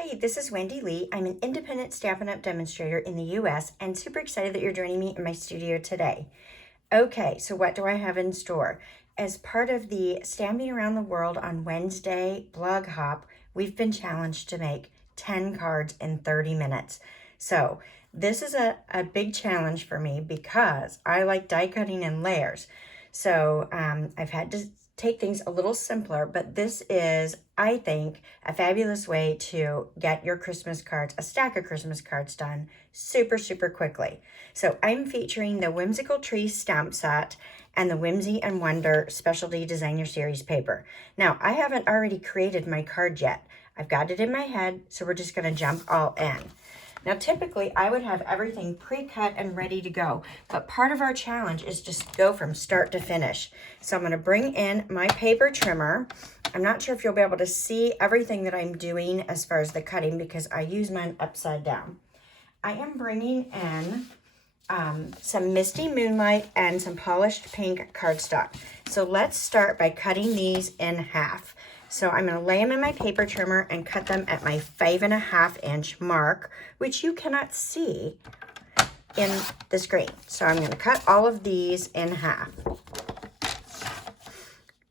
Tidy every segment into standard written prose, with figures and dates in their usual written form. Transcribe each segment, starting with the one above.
Hi, this is Wendy Lee. I'm an independent Stampin' Up! Demonstrator in the US and super excited that you're joining me in my studio today. Okay, so what do I have in store? As part of the Stamping Around the World on Wednesday blog hop, we've been challenged to make 10 cards in 30 minutes. So this is a big challenge for me because I like die cutting in layers. So I've had to take things a little simpler, but this is, I think, a fabulous way to get your Christmas cards, a stack of Christmas cards done super, super quickly. So I'm featuring the Whimsical Trees stamp set and the Whimsy and Wonder Specialty Designer Series paper. Now, I haven't already created my card yet. I've got it in my head, so we're just gonna jump all in. Now, typically, I would have everything pre-cut and ready to go, but part of our challenge is just go from start to finish. So I'm going to bring in my paper trimmer. I'm not sure if you'll be able to see everything that I'm doing as far as the cutting because I use mine upside down. I am bringing in some Misty Moonlight and some polished pink cardstock. So let's start by cutting these in half. So I'm going to lay them in my paper trimmer and cut them at my 5.5 inch mark, which you cannot see in the screen. So I'm going to cut all of these in half.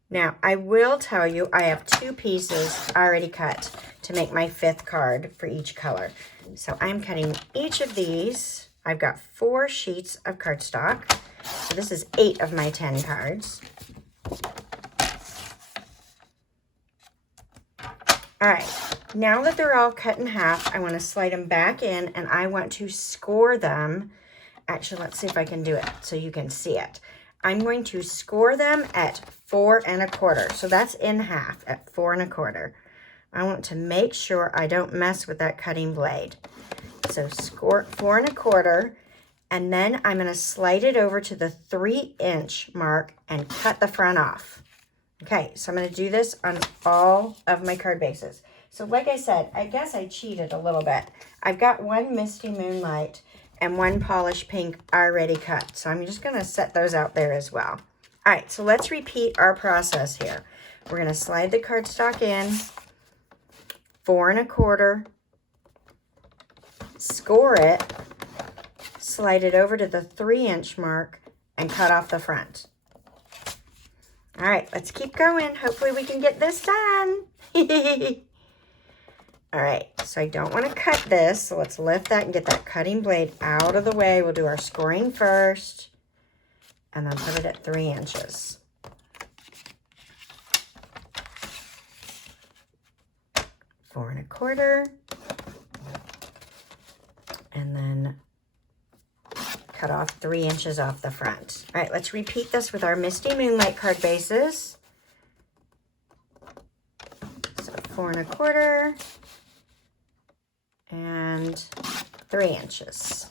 Now, I will tell you I have 2 pieces already cut to make my 5th card for each color. So I'm cutting each of these. I've got 4 sheets of cardstock. So this is 8 of my 10 cards. All right, now that they're all cut in half, I want to slide them back in and I want to score them. Actually, let's see if I can do it so you can see it. I'm going to score them at 4 1/4. So that's in half at 4 1/4. I want to make sure I don't mess with that cutting blade. So score 4 1/4, and then I'm going to slide it over to the 3 inch mark and cut the front off. Okay, so I'm going to do this on all of my card bases. So like I said, I guess I cheated a little bit. I've got 1 Misty Moonlight and 1 polished pink already cut. So I'm just going to set those out there as well. All right, so let's repeat our process here. We're going to slide the cardstock in, 4 1/4, score it, slide it over to the 3 inch mark, and cut off the front. All right, let's keep going. Hopefully we can get this done. All right, so I don't want to cut this, so let's lift that and get that cutting blade out of the way. We'll do our scoring first, and then put it at 3 inches. Four 1/4, and then cut off 3 inches off the front. All right, let's repeat this with our Misty Moonlight card bases. So 4 1/4 and 3 inches.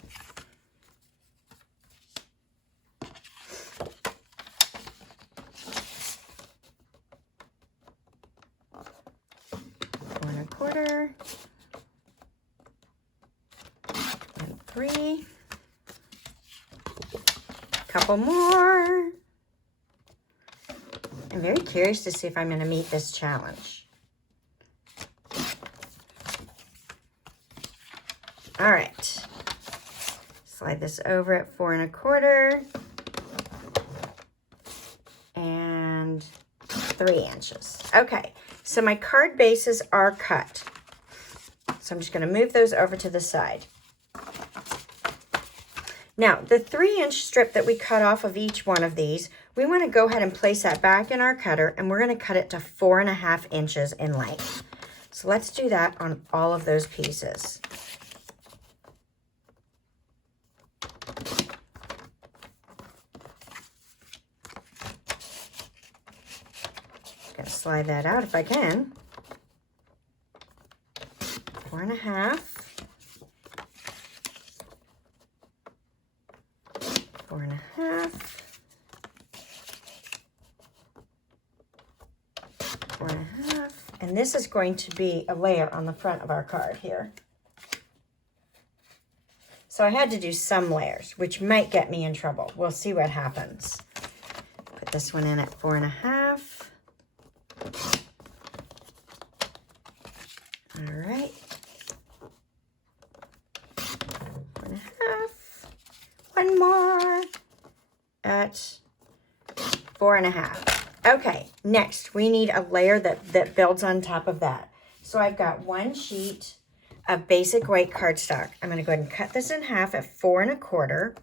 Four 1/4 and 3. Couple more. I'm very curious to see if I'm going to meet this challenge. All right. Slide this over at 4 1/4 and 3 inches. Okay, so my card bases are cut. So I'm just going to move those over to the side. Now, the 3 inch strip that we cut off of each one of these, we want to go ahead and place that back in our cutter, and we're going to cut it to 4 1/2 inches in length. So let's do that on all of those pieces. Gonna slide that out if I can. 4 1/2. 4 1/2, 4 1/2, and this is going to be a layer on the front of our card here. So I had to do some layers, which might get me in trouble. We'll see what happens. Put this one in at 4 1/2. All right, One more at 4.5. Okay, next we need a layer that builds on top of that. So I've got one sheet of basic white cardstock. I'm going to go ahead and cut this in half at 4 1/4.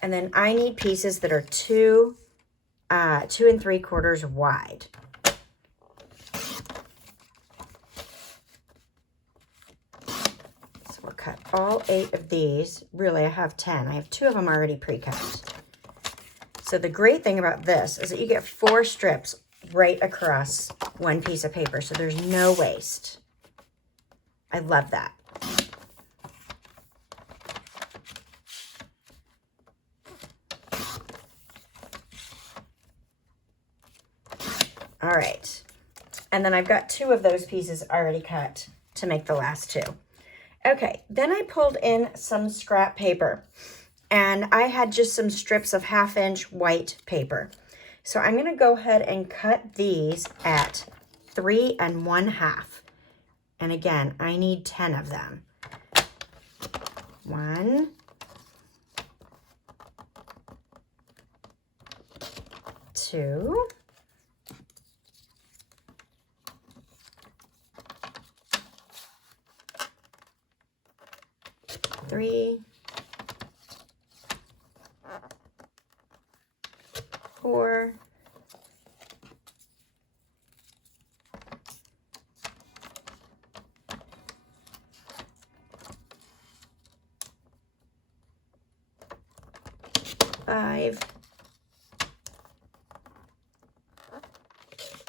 And then I need pieces that are 2 3/4 wide. So we'll cut all 8 of these. Really, I have 10. I have 2 of them already pre-cut. So the great thing about this is that you get 4 strips right across one piece of paper. So there's no waste. I love that. All right. And then I've got 2 of those pieces already cut to make the last 2. Okay, then I pulled in some scrap paper. And I had just some strips of 1/2 inch white paper. So I'm going to go ahead and cut these at 3 1/2. And again, I need 10 of them. 1, 2, 3, 4, 5,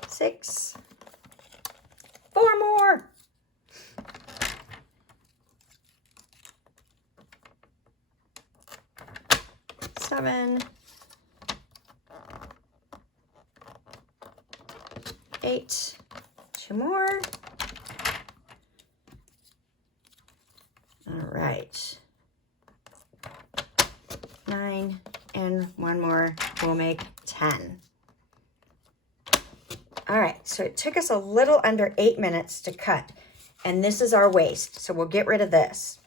6, 4 more. 7, 8, 2 more. All right. 9, and 1 more will make 10. All right, so it took us a little under 8 minutes to cut, and this is our waste, so we'll get rid of this.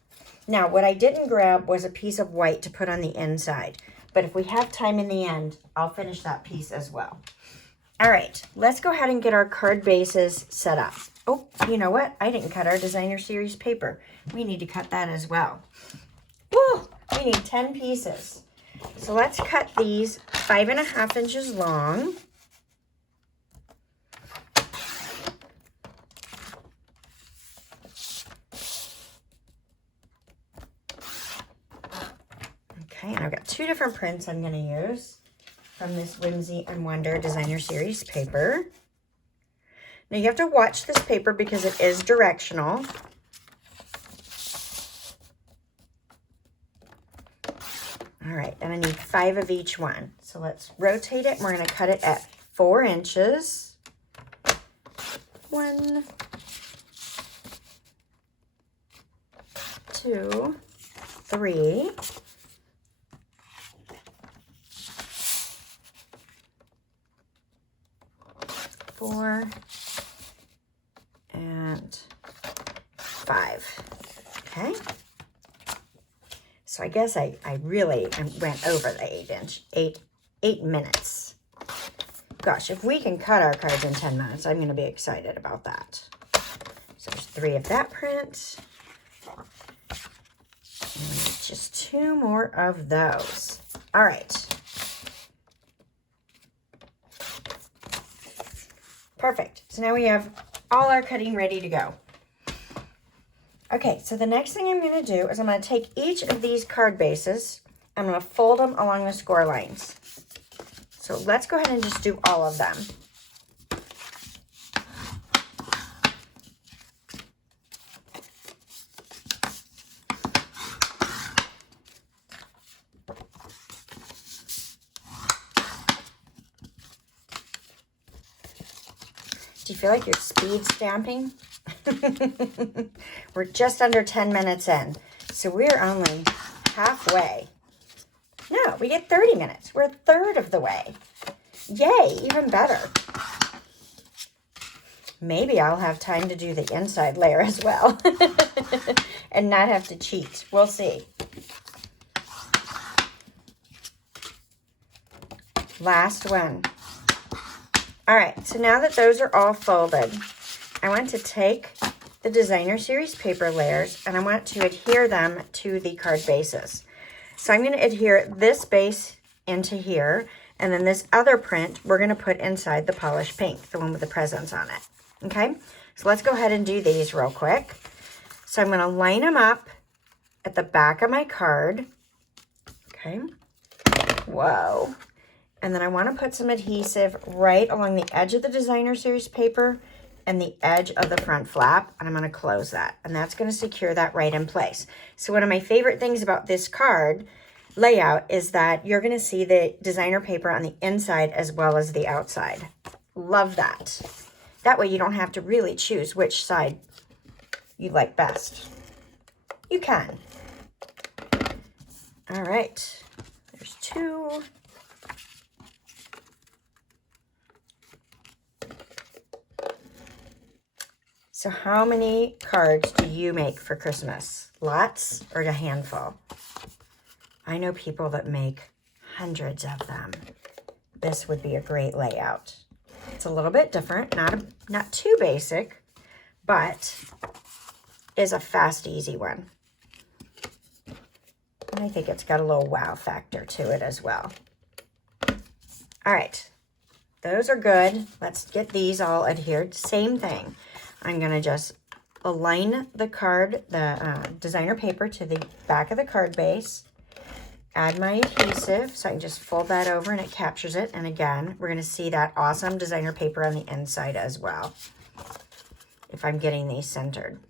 Now, what I didn't grab was a piece of white to put on the inside, but if we have time in the end, I'll finish that piece as well. All right, let's go ahead and get our card bases set up. Oh, you know what? I didn't cut our designer series paper. We need to cut that as well. Woo! We need 10 pieces. So let's cut these 5 1/2 inches long. Okay, and I've got 2 different prints I'm going to use from this Whimsy and Wonder Designer Series paper. Now you have to watch this paper because it is directional. All right, and I need 5 of each one. So let's rotate it. We're going to cut it at 4 inches. 1, 2, 3. 4 and 5. Okay. So I guess I really went over the 8 minutes. Gosh, if we can cut our cards in 10 minutes, I'm going to be excited about that. So there's 3 of that print. And just 2 more of those. All right. Perfect. So now we have all our cutting ready to go. Okay, so the next thing I'm going to do is I'm going to take each of these card bases, I'm going to fold them along the score lines. So let's go ahead and just do all of them. Do you feel like you're speed stamping? We're just under 10 minutes in, so we're only halfway. No, we get 30 minutes. We're a third of the way. Yay, even better. Maybe I'll have time to do the inside layer as well and not have to cheat. We'll see. Last one. All right, so now that those are all folded, I want to take the designer series paper layers and I want to adhere them to the card bases. So I'm going to adhere this base into here, and then this other print we're going to put inside the polished pink, the one with the presents on it. Okay, so let's go ahead and do these real quick. So I'm going to line them up at the back of my card. Okay, whoa. And then I want to put some adhesive right along the edge of the designer series paper and the edge of the front flap, and I'm going to close that, and that's going to secure that right in place. So one of my favorite things about this card layout is that you're going to see the designer paper on the inside as well as the outside. Love that. That way you don't have to really choose which side you like best. You can. All right, there's two. So how many cards do you make for Christmas? Lots or a handful? I know people that make hundreds of them. This would be a great layout. It's a little bit different, not too basic, but is a fast, easy one. And I think it's got a little wow factor to it as well. All right, those are good. Let's get these all adhered. Same thing. I'm going to just align the card, the designer paper to the back of the card base. Add my adhesive, so I can just fold that over and it captures it. And again, we're going to see that awesome designer paper on the inside as well, if I'm getting these centered.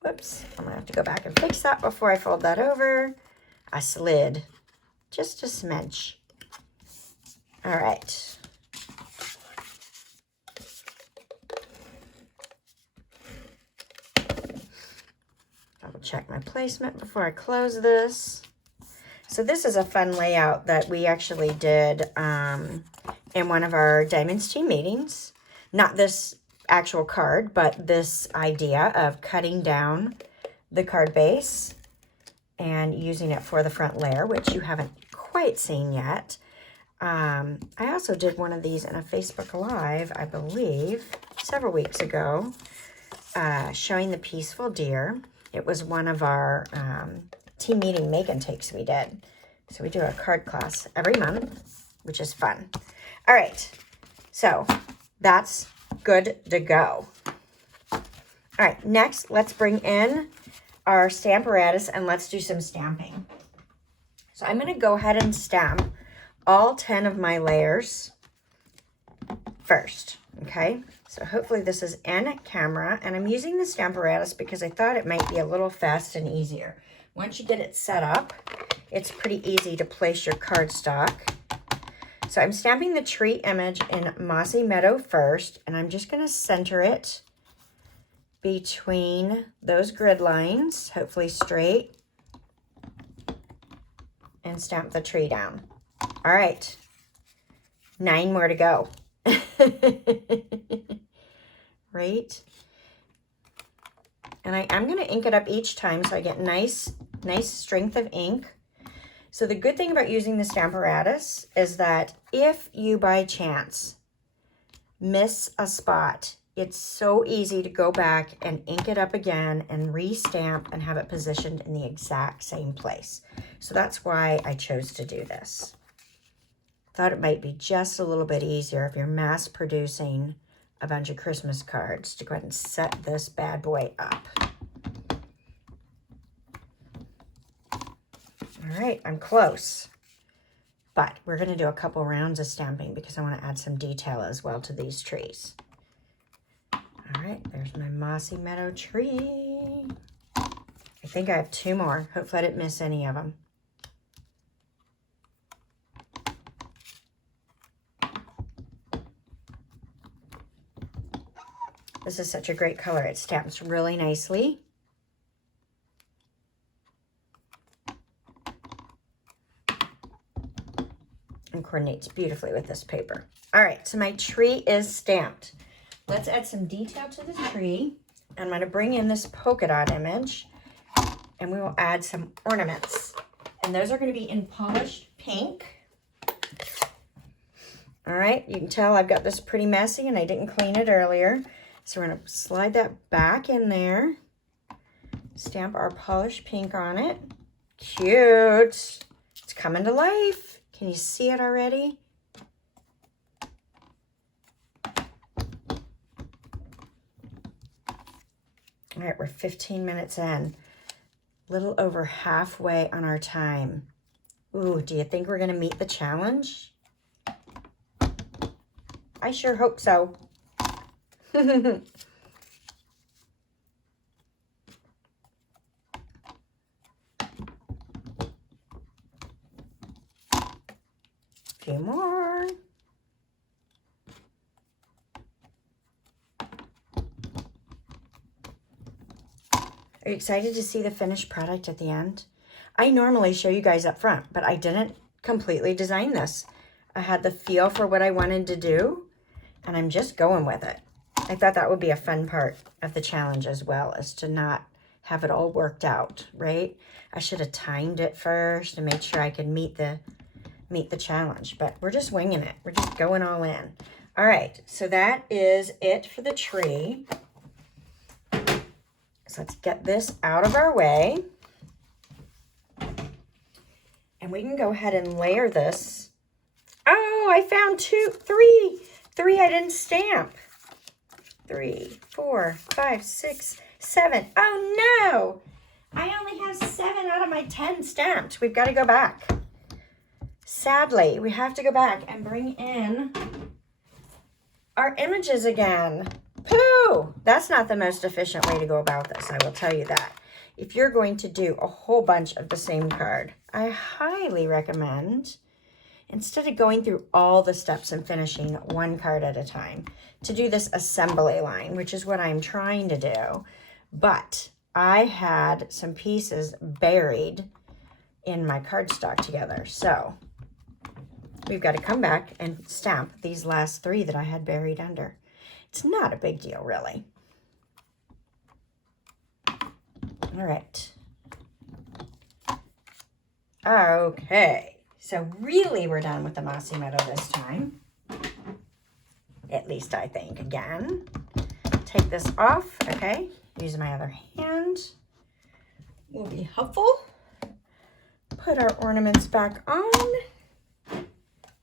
Whoops, I'm going to have to go back and fix that before I fold that over. I slid just a smidge. All right. Double check my placement before I close this. So this is a fun layout that we actually did in one of our Diamonds team meetings. Not this actual card, but this idea of cutting down the card base and using it for the front layer, which you haven't quite seen yet. I also did one of these in a Facebook Live, I believe, several weeks ago, showing the peaceful deer. It was one of our team meeting make and takes we did. So we do a card class every month, which is fun. All right, so that's good to go. All right, next, let's bring in our Stamparatus and let's do some stamping. So I'm going to go ahead and stamp all 10 of my layers first, okay? So hopefully this is in camera, and I'm using the Stamparatus because I thought it might be a little fast and easier. Once you get it set up, it's pretty easy to place your cardstock. So I'm stamping the tree image in Mossy Meadow first, and I'm just going to center it between those grid lines, hopefully straight, and stamp the tree down. All right, 9 more to go. Right? And I'm going to ink it up each time so I get nice strength of ink. So the good thing about using the Stamparatus is that if you by chance miss a spot, it's so easy to go back and ink it up again and re-stamp and have it positioned in the exact same place. So that's why I chose to do this. Thought it might be just a little bit easier if you're mass producing a bunch of Christmas cards to go ahead and set this bad boy up. All right, I'm close, but we're going to do a couple rounds of stamping because I want to add some detail as well to these trees. All right, there's my Mossy Meadow tree. I think I have 2 more. Hopefully I didn't miss any of them. This is such a great color. It stamps really nicely. And coordinates beautifully with this paper. All right, so my tree is stamped. Let's add some detail to the tree. I'm going to bring in this polka dot image, and we will add some ornaments And those are going to be in polished pink. All right, you can tell I've got this pretty messy and I didn't clean it earlier. So we're going to slide that back in there. Stamp our polished pink on it. Cute. It's coming to life. Can you see it already? All right, we're 15 minutes in. Little over halfway on our time. Ooh, do you think we're going to meet the challenge? I sure hope so. A few more. Are you excited to see the finished product at the end? I normally show you guys up front, but I didn't completely design this. I had the feel for what I wanted to do, and I'm just going with it. I thought that would be a fun part of the challenge as well, is to not have it all worked out, right? I should have timed it first and made sure I could meet the challenge, but we're just winging it. We're just going all in. All right, so that is it for the tree. So let's get this out of our way. And we can go ahead and layer this. Oh, I found three I didn't stamp. 3, 4, 5, 6, 7. Oh no! I only have 7 out of my 10 stamped. We've got to go back. Sadly, we have to go back and bring in our images again. Pooh! That's not the most efficient way to go about this, I will tell you that. If you're going to do a whole bunch of the same card, I highly recommend, instead of going through all the steps and finishing one card at a time, to do this assembly line, which is what I'm trying to do. But I had some pieces buried in my cardstock together. So we've got to come back and stamp these last 3 that I had buried under. It's not a big deal, really. All right. Okay. So really we're done with the Mossy Meadow this time. At least I think. Again, take this off. Okay. Use my other hand. Will be helpful. Put our ornaments back on.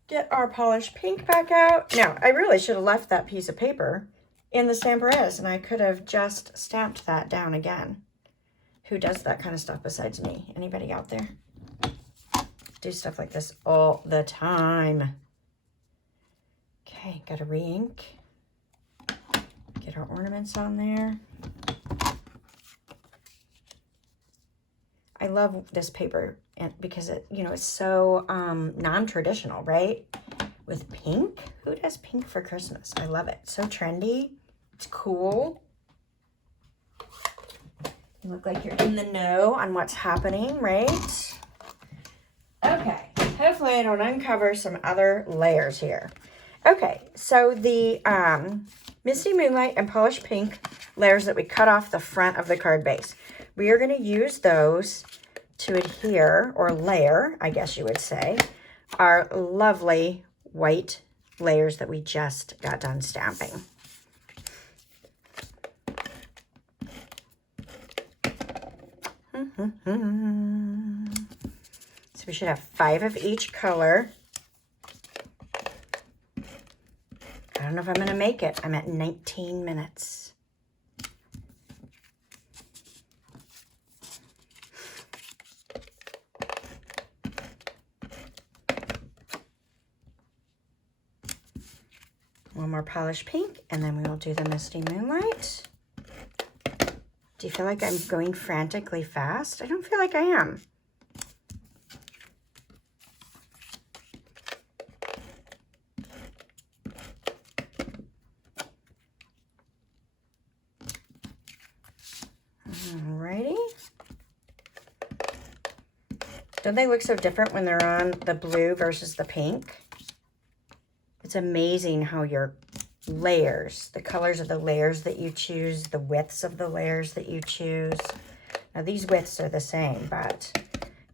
Get our polished pink back out. Now, I really should have left that piece of paper in the Stamperez, and I could have just stamped that down again. Who does that kind of stuff besides me? Anybody out there? Do stuff like this all the time. Okay, got to re-ink. Get our ornaments on there. I love this paper because it, you know, it's so non-traditional, right? With pink. Who does pink for Christmas? I love it. So trendy. It's cool. You look like you're in the know on what's happening, right? Okay. Hopefully I don't uncover some other layers here. Okay, so the Misty Moonlight and Polished Pink layers that we cut off the front of the card base, we are going to use those to adhere, or layer, I guess you would say, our lovely white layers that we just got done stamping. So we should have 5 of each color. I don't know if I'm going to make it. I'm at 19 minutes. One more polished pink, and then we will do the Misty Moonlight. Do you feel like I'm going frantically fast? I don't feel like I am. Alrighty. Don't they look so different when they're on the blue versus the pink? It's amazing how your layers, the colors of the layers that you choose, the widths of the layers that you choose. Now these widths are the same, but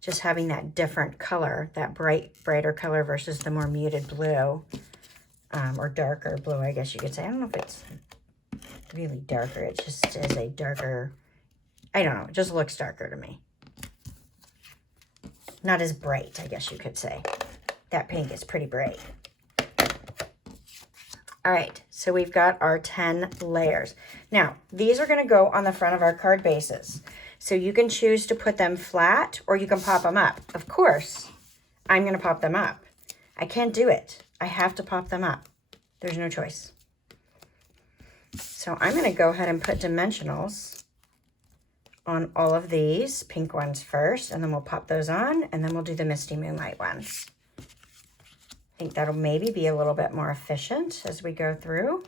just having that different color, that brighter color versus the more muted blue, or darker blue, I guess you could say. I don't know if it's really darker. It just is a darker, I don't know, it just looks darker to me. Not as bright, I guess you could say. That pink is pretty bright. All right, so we've got our 10 layers. Now, these are going to go on the front of our card bases. So you can choose to put them flat or you can pop them up. Of course, I'm going to pop them up. I can't do it. I have to pop them up. There's no choice. So I'm going to go ahead and put dimensionals on all of these pink ones first, and then we'll pop those on, and then we'll do the Misty Moonlight ones. I think that'll maybe be a little bit more efficient as we go through.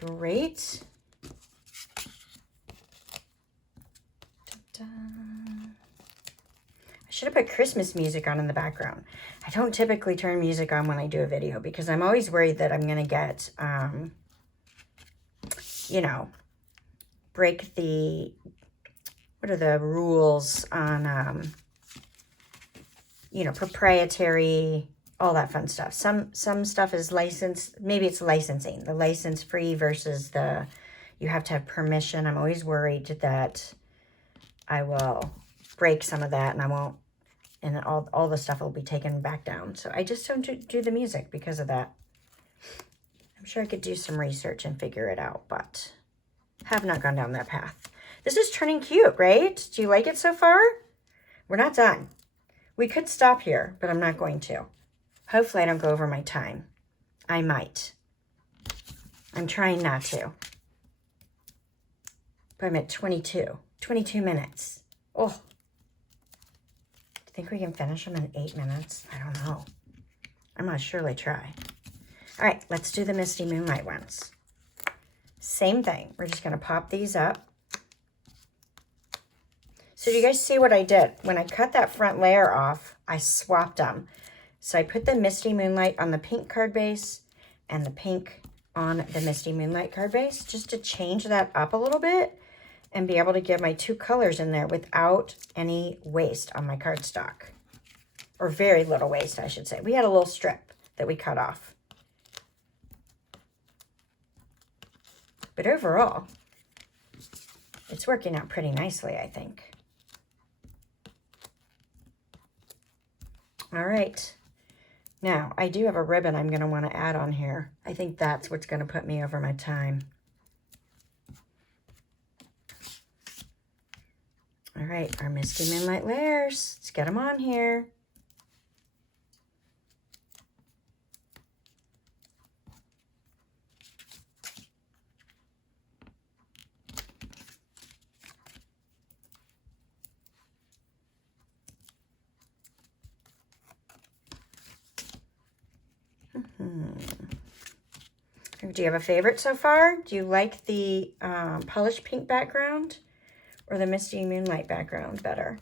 Great. I should have put Christmas music on in the background. I don't typically turn music on when I do a video because I'm always worried that I'm going to get, you know, break the, what are the rules on, you know, proprietary, all that fun stuff. Some stuff is licensed. Maybe it's licensing, the license free versus the, you have to have permission. I'm always worried that I will break some of that and I won't, and all the stuff will be taken back down. So I just don't do the music because of that. I'm sure I could do some research and figure it out, but have not gone down that path. This is turning cute, right? Do you like it so far? We're not done. We could stop here, but I'm not going to. Hopefully I don't go over my time. I might. I'm trying not to. But I'm at 22 minutes. Oh. Do you think we can finish them in 8 minutes? I don't know. I'm gonna surely try. All right, let's do the Misty Moonlight ones. Same thing. We're just gonna pop these up. So do you guys see what I did? When I cut that front layer off, I swapped them. So I put the Misty Moonlight on the pink card base and the pink on the Misty Moonlight card base, just to change that up a little bit and be able to get my two colors in there without any waste on my cardstock. Or very little waste, I should say. We had a little strip that we cut off. But overall, it's working out pretty nicely, I think. All right. Now, I do have a ribbon I'm going to want to add on here. I think that's what's going to put me over my time. All right, our Misty Moonlight layers. Let's get them on here. Do you have a favorite so far? Do you like the polished pink background or the Misty Moonlight background better?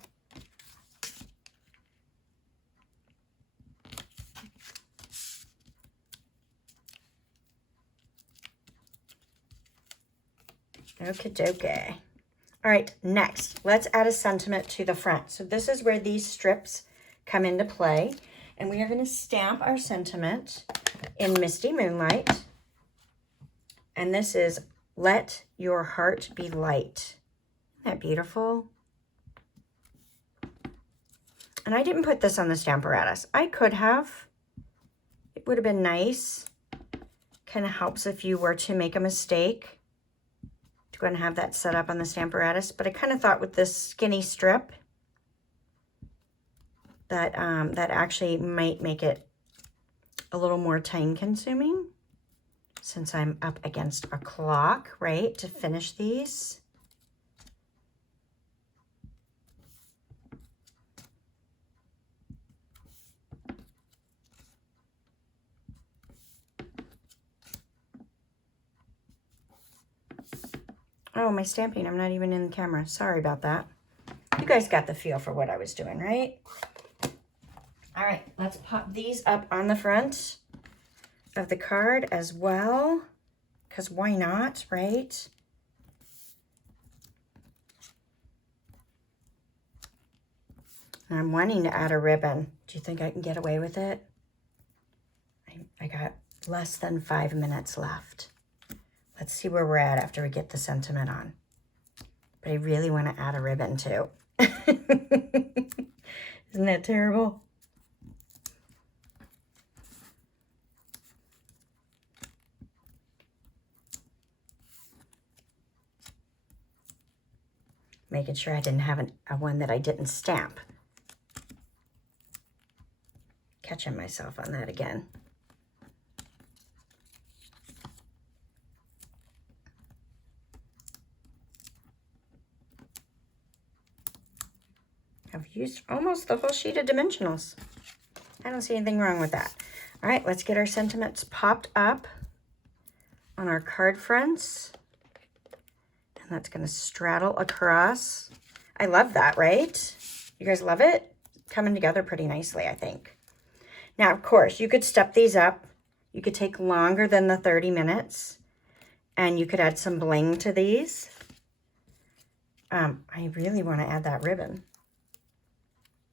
Okie dokie. All right, next, let's add a sentiment to the front. So this is where these strips come into play. And we are going to stamp our sentiment in Misty Moonlight. And this is, let your heart be light. Isn't that beautiful? And I didn't put this on the stamp apparatus. I could have. It would have been nice. Kind of helps if you were to make a mistake to go and have that set up on the stamp apparatus. But I kind of thought with this skinny strip that that actually might make it a little more time consuming, since I'm up against a clock, right, to finish these. Oh, my stamping, I'm not even in the camera. Sorry about that. You guys got the feel for what I was doing, right? All right, let's pop these up on the front. of the card as well, because why not, right? And I'm wanting to add a ribbon. Do you think I can get away with it? I got less than 5 minutes left. Let's see where we're at after we get the sentiment on. But I really want to add a ribbon too. Isn't that terrible? Making sure I didn't have a one that I didn't stamp. Catching myself on that again. I've used almost the whole sheet of dimensionals. I don't see anything wrong with that. All right, let's get our sentiments popped up on our card fronts. And that's going to straddle across. I love that, right? You guys love it? Coming together pretty nicely, I think. Now, of course, you could step these up. You could take longer than the 30 minutes. And you could add some bling to these. I really want to add that ribbon.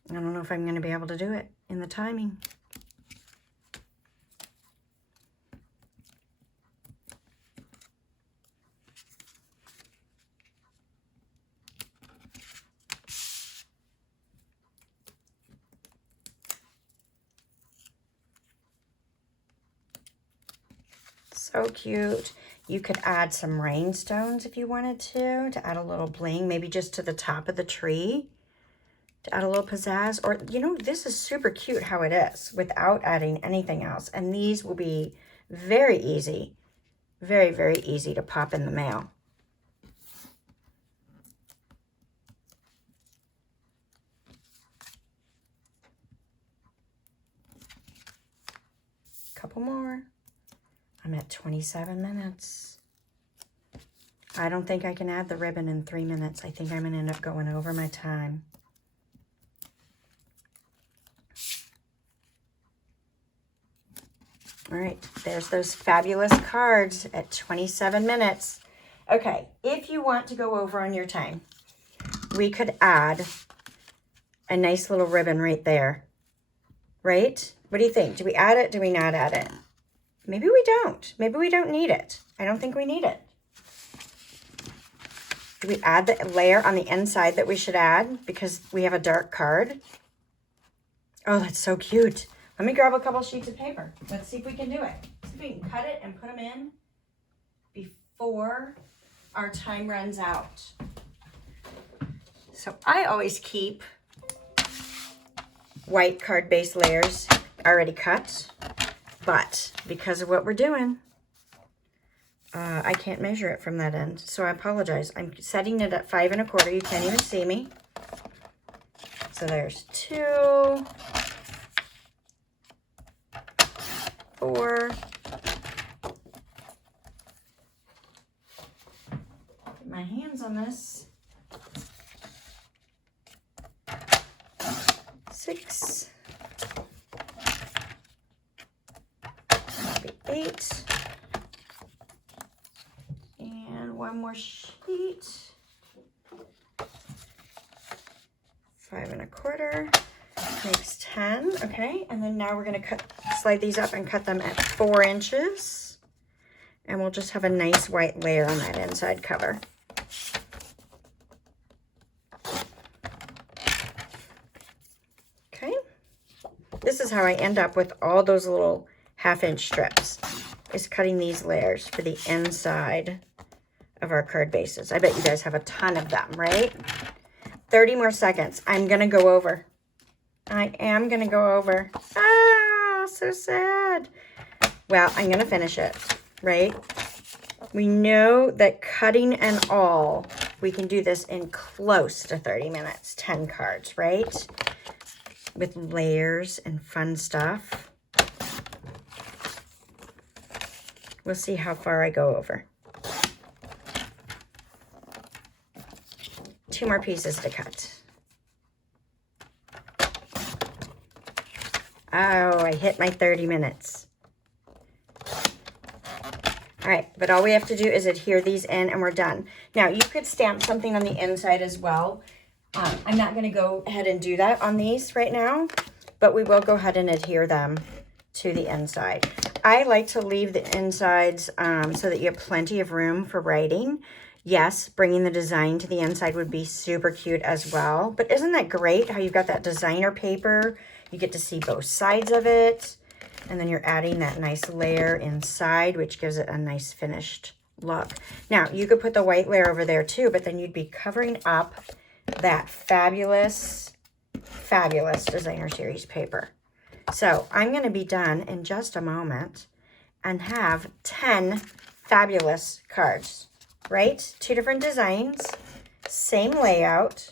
I don't know if I'm going to be able to do it in the timing. So cute. You could add some rhinestones if you wanted to add a little bling, maybe just to the top of the tree. To add a little pizzazz, or, you know, this is super cute how it is without adding anything else. And these will be very easy, very, very easy to pop in the mail. Couple more. I'm at 27 minutes. I don't think I can add the ribbon in 3 minutes. I think I'm going to end up going over my time. All right, there's those fabulous cards at 27 minutes. Okay, if you want to go over on your time, we could add a nice little ribbon right there, right? What do you think? Do we add it? Do we not add it? Maybe we don't. Maybe we don't need it. I don't think we need it. Do we add the layer on the inside that we should add because we have a dark card? Oh, that's so cute. Let me grab a couple sheets of paper. Let's see if we can do it. See if we can cut it and put them in before our time runs out. So I always keep white card base layers already cut, but because of what we're doing, I can't measure it from that end. So I apologize. I'm setting it at 5 1/4. You can't even see me. So there's 2, 4, get my hands on this, 6, 8, and one more sheet, 5 1/4. Makes 10, okay, and then now we're going to slide these up and cut them at 4 inches, and we'll just have a nice white layer on that inside cover. Okay, this is how I end up with all those little 1/2-inch strips, is cutting these layers for the inside of our card bases. I bet you guys have a ton of them, right? 30 more seconds. I'm going to go over. I am going to go over. Ah, so sad. Well, I'm going to finish it, right? We know that cutting and all, we can do this in close to 30 minutes, 10 cards, right? With layers and fun stuff. We'll see how far I go over. 2 more pieces to cut. Oh, I hit my 30 minutes. All right, but all we have to do is adhere these in and we're done. Now, you could stamp something on the inside as well. I'm not going to go ahead and do that on these right now, but we will go ahead and adhere them to the inside. I like to leave the insides so that you have plenty of room for writing. Yes, bringing the design to the inside would be super cute as well. But isn't that great how you've got that designer paper? You get to see both sides of it. And then you're adding that nice layer inside, which gives it a nice finished look. Now, you could put the white layer over there too, but then you'd be covering up that fabulous, fabulous designer series paper. So I'm going to be done in just a moment and have 10 fabulous cards, right? 2 different designs, same layout.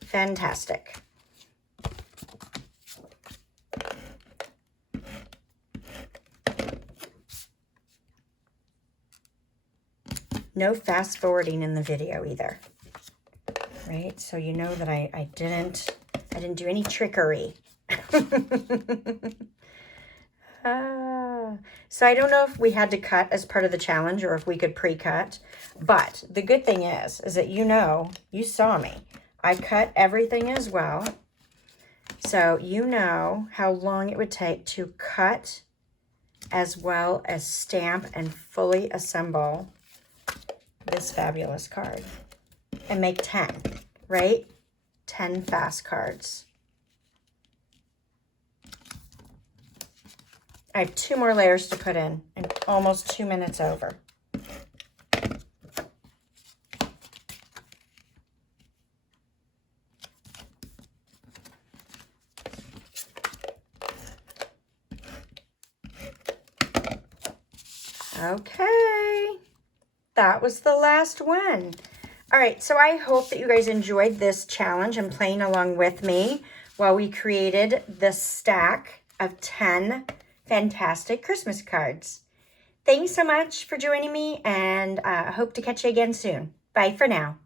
Fantastic. No fast forwarding in the video either, right? So you know that I didn't do any trickery. So I don't know if we had to cut as part of the challenge or if we could pre-cut, but the good thing is that you saw me. I cut everything as well. So you know how long it would take to cut as well as stamp and fully assemble this fabulous card and make 10, right? 10 fast cards. I have 2 more layers to put in and almost 2 minutes over. Okay. That was the last one. All right, so I hope that you guys enjoyed this challenge and playing along with me while we created this stack of 10 fantastic Christmas cards. Thanks so much for joining me, and I hope to catch you again soon. Bye for now.